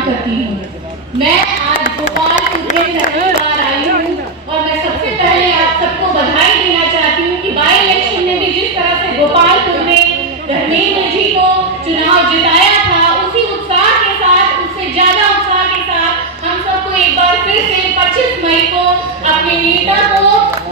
प्रणाम करती हूँ। मैं आज गोपालपुर में पहली बार आई हूँ और मैं सबसे पहले आप सबको बधाई देना चाहती हूँ कि बाई इलेक्शन में भी जिस तरह से गोपालपुर में धर्मेंद्र जी को चुनाव जिताया था, उसी उत्साह के साथ, उससे ज्यादा उत्साह के साथ हम सबको एक बार फिर से 25 मई को अपने नेता को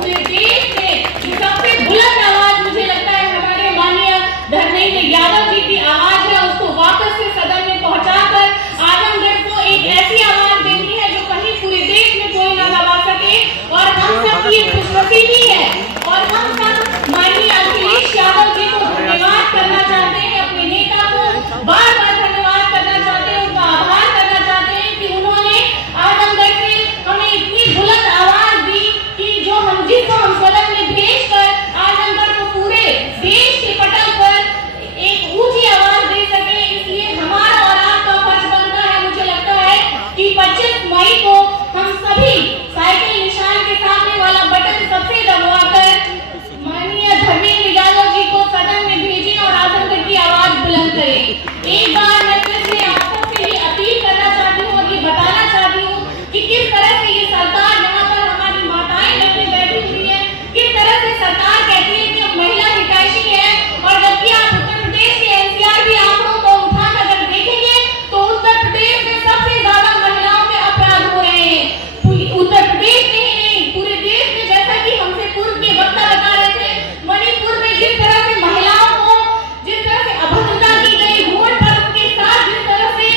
देश में सबसे बुलंद आवाज, मुझे लगता है हमारे माननीय धर्मेंद्र यादव जी की आवाज है, उसको वापस से सदन में पहुंचाकर आजमगढ़ को एक ऐसी आवाज देनी है जो कहीं पूरे देश में कोई ना दबा सके। और हम सब की खुशनसीबी है और हम सब माननीय अखिलेश यादव जी को धन्यवाद करना चाहते हैं, अपने नेता को बार बार धन्यवाद करना चाहते हैं, उनका आभार करना चाहते हैं कि उन्होंने आजमगढ़ से हमें इतनी बुलंद आवाज दी कि जो हम जिसको हम सदन में भेज कर आजमगढ़ को पूरे देश के पटल पर एक ऊंची आवाज दे सके। इसलिए हमारा और आपका फर्ज बनता है, मुझे लगता है कि 25 मई को हम सभी साइकिल निशान के सामने वाला बटन सबसे दबाकर माननीय धर्मेंद्र यादव जी को सदन में भेजें और आजमगढ़ की आवाज बुलंद करें। एक बार मैं फिर से आप सबसे ये अपील करना चाहती हूँ और ये बताना चाहती हूँ कि किस तरह से ये सरकार, जहाँ पर हमारी माताएं बहनें बैठी हुई है, किस तरह से सरकार कहती है कि महिला हितैषी है, और जबकि आप उत्तर प्रदेश के एनसीआर आंकड़ों को उठाकर अगर देखेंगे तो उत्तर प्रदेश में सबसे ज्यादा महिलाओं के अपराध हो रहे हैं। उत्तर प्रदेश में ही नहीं, पूरे देश में, जैसा कि हमसे पूर्व के वक्ता बता रहे थे, मणिपुर में जिस तरह से महिलाओं को जिस तरह से अभद्रता की गई, रोड पर उनके साथ जिस तरह से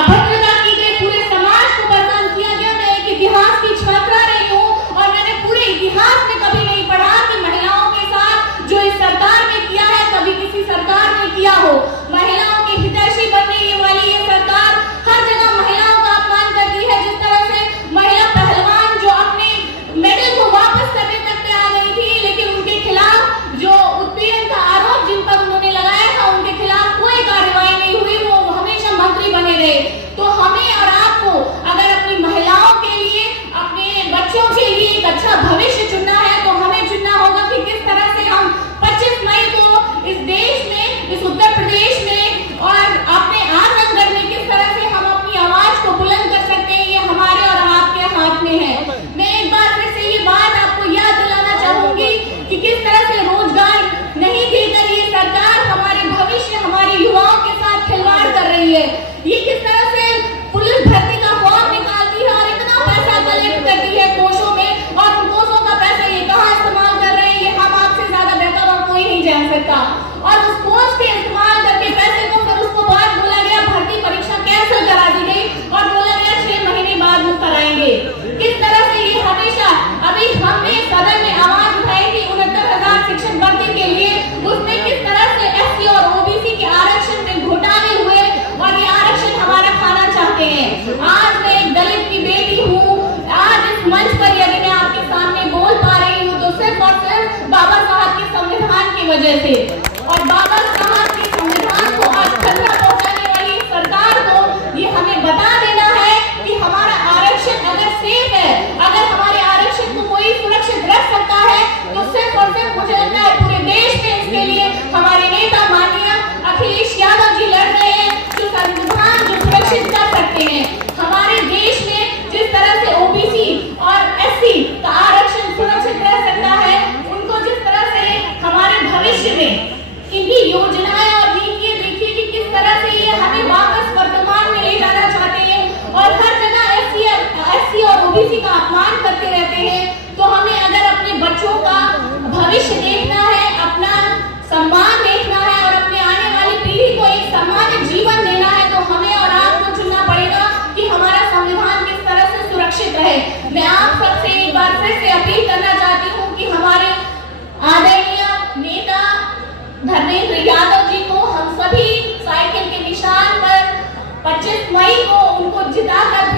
अभद्रता की गई, पूरे समाज को बदनाम किया गया। मैं एक इतिहास की छात्रा रही हूँ और मैंने पूरे इतिहास में कभी नहीं पढ़ा कि महिलाओं के साथ जो इस सरकार ने किया है कभी किसी सरकार ने किया हो। महिलाओं की हितैषी बनने वाली ये सरकार हर जगह महिलाओं का अपमान करती है। जिस तरह से महिला पहलवान जो अपने मेडल को वापस करने तक पे आ गई थी, लेकिन उनके खिलाफ जो उत्पीड़न का आरोप जिन पर उन्होंने लगाया था, उनके खिलाफ कोई कार्रवाई नहीं हुई, वो हमेशा मंत्री बने रहे। तो हमें और आपको अगर अपनी महिलाओं के लिए, अपने बच्चों के लिए एक अच्छा भविष्य चुनना है तो हमें चुनना होगा कि किस तरह से हम 25 मई को इस देश में, इस उत्तर प्रदेश में और अपने आजमगढ़ में किस तरह से हम अपनी आवाज को बुलंद कर सकते हैं, ये हमारे और आपके हाथ में है। मैं एक बार फिर से ये बात आपको याद दिलाना चाहूंगी कि किस तरह से रोजगार नहीं देकर ये सरकार हमारे भविष्य, हमारे युवाओं के साथ खिलवाड़ कर रही है। ये किस तरह से पुलिस भर्ती का फॉर्म निकालती है और इतना पैसा कलेक्ट करती है कोषों में, और उन कोषों का पैसा ये कहाँ इस्तेमाल कर रहे हैं, ये हम आपसे ज्यादा बेहतर और कोई नहीं जान सकता। और उस कोष के इस्तेमाल करके पैसे को फिर उसको बाद बोला गया भर्ती परीक्षा कैंसिल करा दी गई और बोला गया 6 महीने बाद वो कराएंगे। किस तरह से ये हमेशा, अभी हमने सदन में आवाज उठाई थी 69,000 शिक्षक भर्ती के लिए, उसमें किस तरह से एससी और ओबीसी के आरक्षण में घोटाले हुए और ये आरक्षण हमारा खाना चाहते हैं। आज मैं एक दलित की बेटी हूँ, आज इस मंच पर यदि मैं आपके सामने बोल पा रही हूँ तो सिर्फ और सिर्फ बाबा साहब के संविधान की वजह से। और बाबा साहब के संविधान को आज खतरा पहुंचाने वाली सरकार को ये हमें बता देना है कि हमारा आरक्षण अगर सेफ है, अगर हमारे आरक्षण को कोई सुरक्षित रख सकता है तो सिर्फ और सिर्फ मुझे लगता है पूरे देश में इसके लिए हमारे नेता माननीय अखिलेश यादव जी लड़ रहे हैं, जो संविधान जो सुरक्षित कर सकते हैं। हमारे देश में जिस तरह से ओबीसी और एससी का आरक्षण सुरक्षित रह सकता है, उनको जिस तरह से हमारे भविष्य में इनकी योजनाएं और नीतियां देखिए कि किस तरह से ये हमें वापस वर्तमान में ले जाना चाहते हैं और हर जगह एससी और ओबीसी का अपमान करते रहते हैं। तो हमें अगर अपने बच्चों का भविष्य देखना है, अपना सम्मान देखना है और अपने आने वाली पीढ़ी को एक सम्मानित जीवन देना है, तो हमें और आपको चुनना पड़ेगा कि हमारा संविधान किस तरह से सुरक्षित रहे। मैं आप सबसे एक बार फिर से अपील करना चाहती हूँ कि हमारे आदरणीय नेता धर्मेंद्र यादव जी को हम सभी साइकिल के निशान पर 25 मई को उनको जिताकर